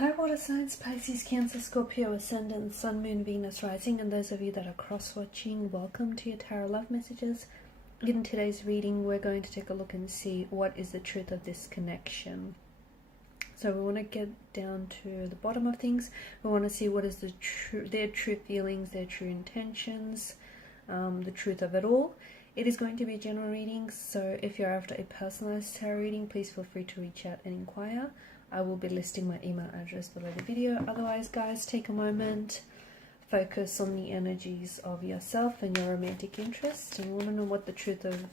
Hi water signs, Pisces, Cancer, Scorpio, Ascendant, Sun, Moon, Venus, Rising, and those of you that are cross-watching, welcome to your Tarot Love Messages. In today's reading, we're going to take a look and see what is the truth of this connection. So we want to get down to the bottom of things. We want to see what is their true feelings, their true intentions, the truth of it all. It is going to be a general reading, so if you're after a personalized tarot reading, please feel free to reach out and inquire. I will be listing my email address below the video. Otherwise, guys, take a moment, focus on the energies of yourself and your romantic interest, and want to know what the truth of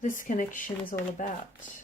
this connection is all about.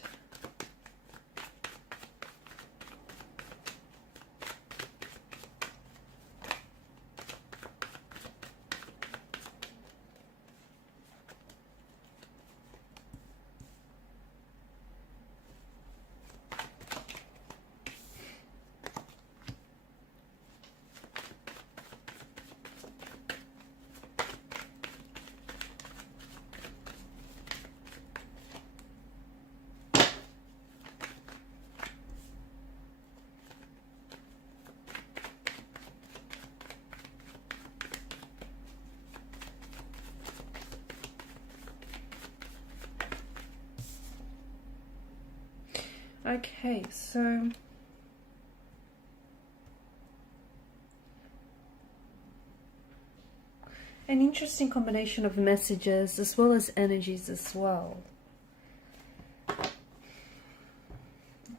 Okay, so an interesting combination of messages as well as energies as well.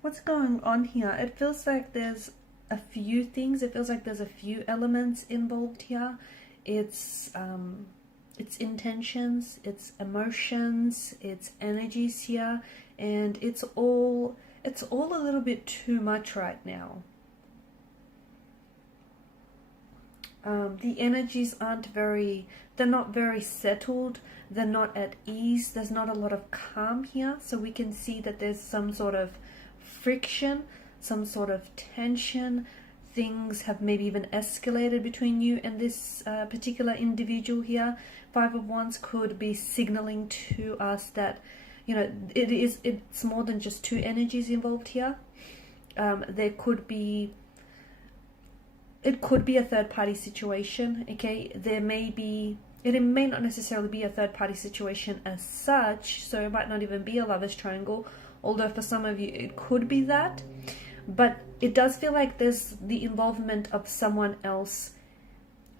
What's going on here? It feels like there's a few things. It feels like there's a few elements involved here. It's intentions, it's emotions, it's energies here, and it's all a little bit too much right now. The energies they're not very settled, they're not at ease, there's not a lot of calm here, so we can see that there's some sort of friction, some sort of tension. Things have maybe even escalated between you and this particular individual here. Five of Wands could be signaling to us that, you know, it's more than just two energies involved here. It could be a third party situation. Okay, it may not necessarily be a third party situation as such, so it might not even be a lover's triangle, although for some of you it could be that. But it does feel like there's the involvement of someone else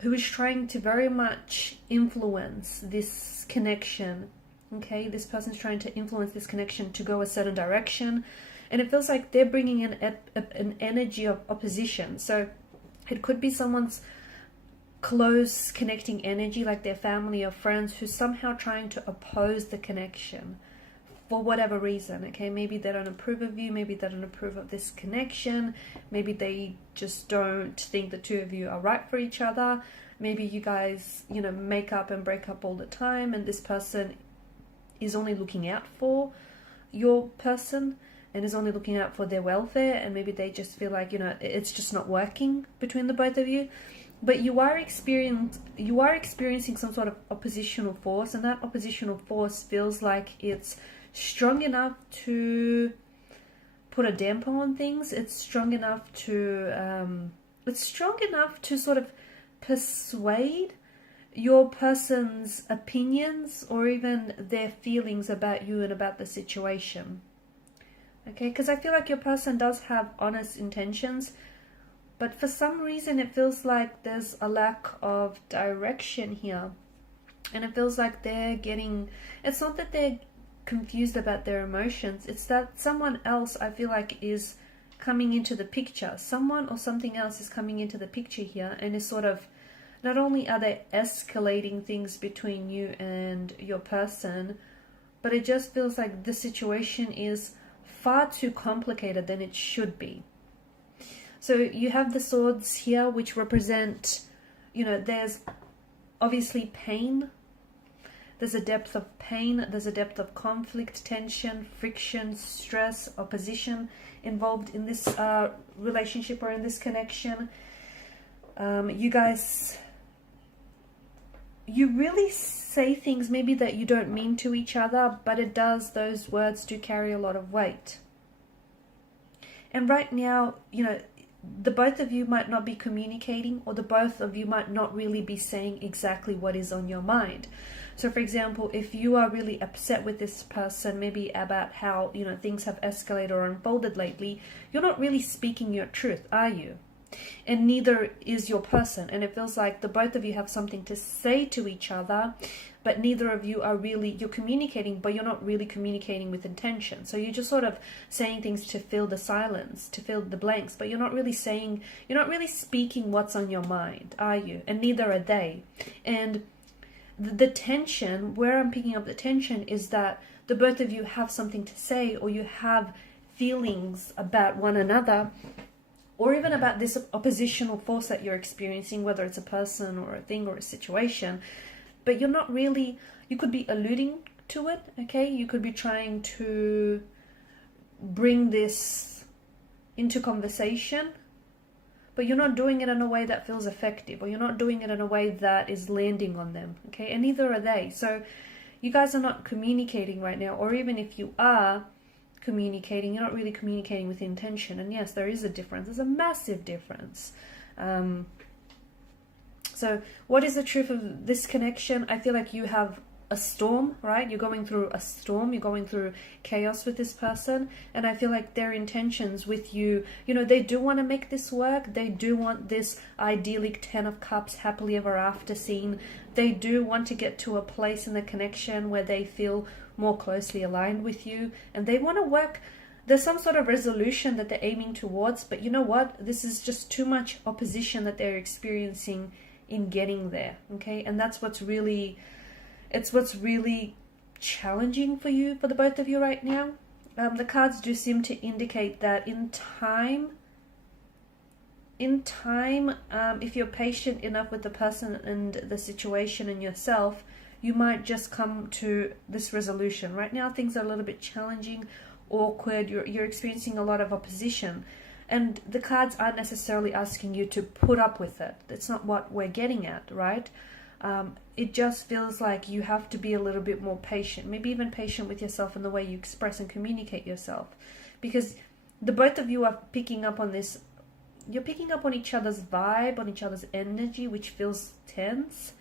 who is trying to very much influence this connection. Okay, this person's trying to influence this connection to go a certain direction, and it feels like they're bringing in an energy of opposition. So it could be someone's close connecting energy, like their family or friends, who's somehow trying to oppose the connection for whatever reason. Okay, maybe they don't approve of you, maybe they don't approve of this connection, maybe they just don't think the two of you are right for each other. Maybe you guys, you know, make up and break up all the time, and this person is only looking out for your person and is only looking out for their welfare, and maybe they just feel like, you know, it's just not working between the both of you. But you are experiencing some sort of oppositional force, and that oppositional force feels like it's strong enough to put a damper on things. It's strong enough to sort of persuade your person's opinions or even their feelings about you and about the situation. Okay, because I feel like your person does have honest intentions, but for some reason it feels like there's a lack of direction here. And it feels like it's not that they're confused about their emotions, it's that someone else, I feel like, is coming into the picture. Someone or something else is coming into the picture here, and is sort of, not only are they escalating things between you and your person, but it just feels like the situation is far too complicated than it should be. So you have the swords here, which represent, you know, there's obviously pain. There's a depth of pain, there's a depth of conflict, tension, friction, stress, opposition involved in this relationship or in this connection. You guys, you really say things maybe that you don't mean to each other, but those words do carry a lot of weight. And right now, you know, the both of you might not be communicating, or the both of you might not really be saying exactly what is on your mind. So for example, if you are really upset with this person, maybe about how, you know, things have escalated or unfolded lately, you're not really speaking your truth, are you? And neither is your person. And it feels like the both of you have something to say to each other, but neither of you are really, you're communicating, but you're not really communicating with intention. So you're just sort of saying things to fill the silence, to fill the blanks, but you're not really saying, you're not really speaking what's on your mind, are you? And neither are they. And the tension, where I'm picking up the tension, is that the both of you have something to say, or you have feelings about one another, or even about this oppositional force that you're experiencing, whether it's a person or a thing or a situation, but you're not really, you could be alluding to it, okay? You could be trying to bring this into conversation, but you're not doing it in a way that feels effective, or you're not doing it in a way that is landing on them, okay? And neither are they. So you guys are not communicating right now, or even if you are communicating, you're not really communicating with intention. And yes, there is a difference. There's a massive difference. So what is the truth of this connection? I feel like you have a storm, right? You're going through a storm, you're going through chaos with this person, and I feel like their intentions with you, you know, they do want to make this work. They do want this idyllic 10 of Cups happily ever after scene. They do want to get to a place in the connection where they feel more closely aligned with you, and they want to work. There's some sort of resolution that they're aiming towards, but you know what? This is just too much opposition that they're experiencing in getting there, okay? And that's what's really, it's what's really challenging for you, for the both of you right now. The cards do seem to indicate that in time, if you're patient enough with the person and the situation and yourself, you might just come to this resolution. Right now, things are a little bit challenging, awkward. You're experiencing a lot of opposition. And the cards aren't necessarily asking you to put up with it. That's not what we're getting at, right? It just feels like you have to be a little bit more patient, maybe even patient with yourself in the way you express and communicate yourself. Because the both of you are picking up on this. You're picking up on each other's vibe, on each other's energy, which feels tense,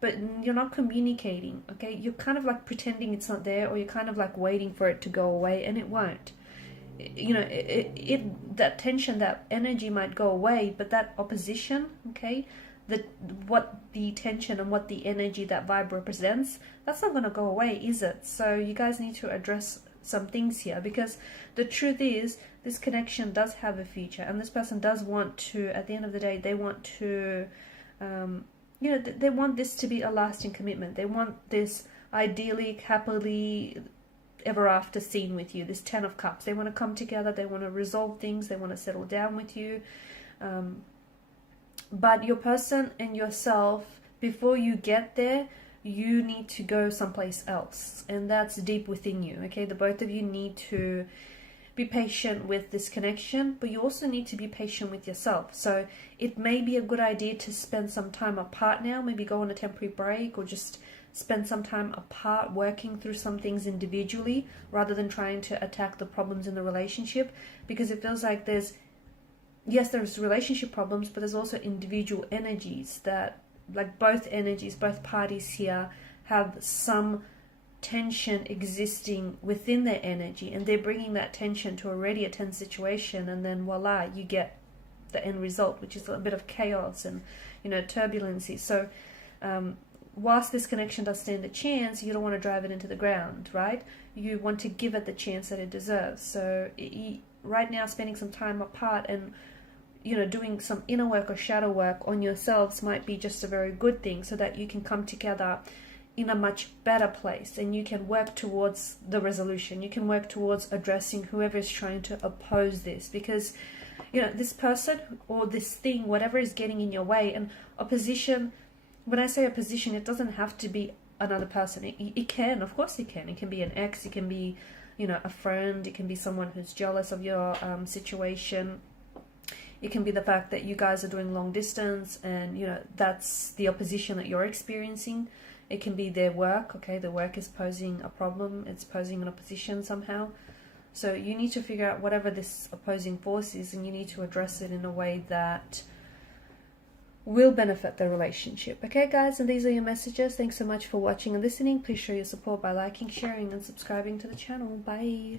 but you're not communicating, okay? You're kind of like pretending it's not there, or you're kind of like waiting for it to go away, and it won't. You know, that tension, that energy might go away, but that opposition, okay, what the tension and what the energy, that vibe represents, that's not going to go away, is it? So you guys need to address some things here, because the truth is, this connection does have a future, and this person does want to, at the end of the day, they want to, you know, they want this to be a lasting commitment. They want this idyllic, happily ever after scene with you, this 10 of Cups. They want to come together, they want to resolve things, they want to settle down with you. But your person and yourself, before you get there, you need to go someplace else, and that's deep within you, okay? The both of you need to be patient with this connection, but you also need to be patient with yourself. So it may be a good idea to spend some time apart now, maybe go on a temporary break, or just spend some time apart working through some things individually, rather than trying to attack the problems in the relationship, because it feels like there's relationship problems, but there's also individual energies that, like both energies, both parties here have some tension existing within their energy, and they're bringing that tension to already a tense situation, and then voila, you get the end result, which is a bit of chaos and, you know, turbulency. So whilst this connection does stand a chance, you don't want to drive it into the ground, right? You want to give it the chance that it deserves. So right now, spending some time apart and, you know, doing some inner work or shadow work on yourselves might be just a very good thing, so that you can come together in a much better place, and you can work towards the resolution. You can work towards addressing whoever is trying to oppose this, because, you know, this person or this thing, whatever is getting in your way. And opposition, when I say opposition, it doesn't have to be another person. It can, of course it can. It can be an ex, it can be, you know, a friend, it can be someone who's jealous of your situation. It can be the fact that you guys are doing long distance, and, you know, that's the opposition that you're experiencing. It can be their work, okay? The work is posing a problem, it's posing an opposition somehow. So you need to figure out whatever this opposing force is, and you need to address it in a way that will benefit the relationship. Okay, guys, and these are your messages. Thanks so much for watching and listening. Please show your support by liking, sharing, and subscribing to the channel. Bye.